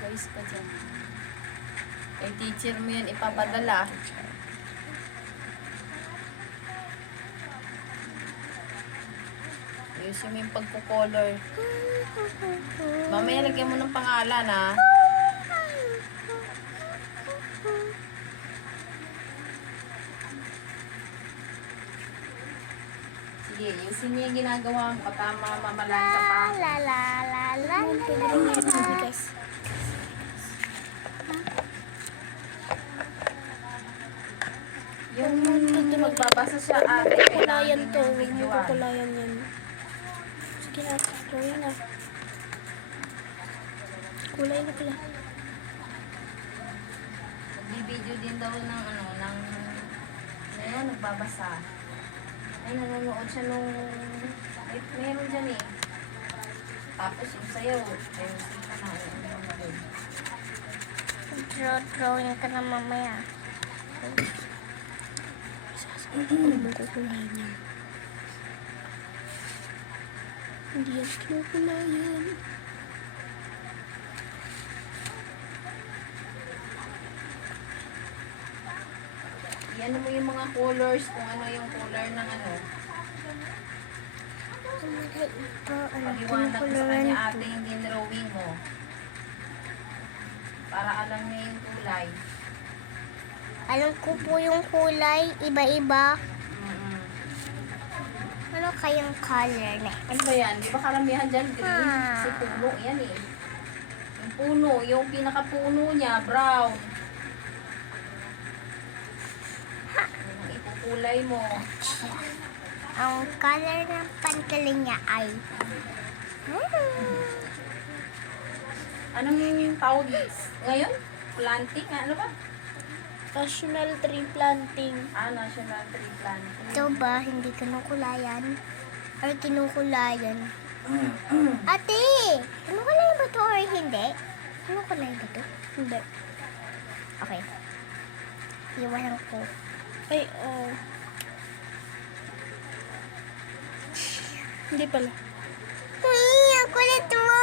guys ka dyan. Kay teacher mo yan ipapadala. Ayusin mo yung pagkukolor. Mamaya lagyan mo ng pangalan, ha? Sige, ayusin niya yung ginagawa mo. Tama, mamalan ka pa. La la la la la. Yung magbabasa siya ate, Kulayan to. Huwag mo videoan. kukulayan yan. Sige na. Drawing na. Kulay na pala. Nagbibideo din daw ng nagbabasa. Ay, nanonood siya nung, ay, meron dyan eh. Tapos yung sayaw, ayun, sika na, Drawing ka na mamaya. Huwag mo kukulayan yan. Hindi yan kinukulayan. Yan mo yung mga colors, kung ano yung color ng ano. Ito, ano, Pag-iwanag ko sa kinukulayan kanya ito. ate yung dinrawing mo. Para alam niya yung kulay. Alam ko po yung kulay, iba-iba. Mm-mm. Ano kayang color na? Ano ba yan? Di ba karamihan dyan green? Ah. Kasi puno yan eh. Yung puno, yung pinakapuno niya, brown. Yung ipukulay mo. Ang color ng pantalon niya ay... Anong tawag ngayon? Planting? Ano ba? National Tree Planting. National Tree Planting. Ito ba, hindi kinukulayan? Or kinukulayan? Ate! Kinukulayan ba ito or hindi? Kinukulayan ba ito? Hindi. Okay. Iwanan ko. Ay, oh. Hindi pala. Uy, ang kulit mo!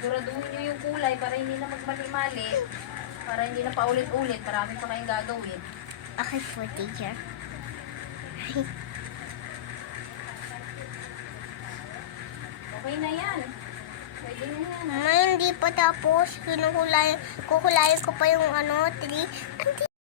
Siguraduhin nyo yung kulay para hindi na magmali-mali. Para hindi na paulit-ulit. Marami pa kayong gagawin. Okay po, teacher. Okay na yan. Pwede na yan. Mama, hindi pa tapos. Kukulayan ko pa yung ano, tree.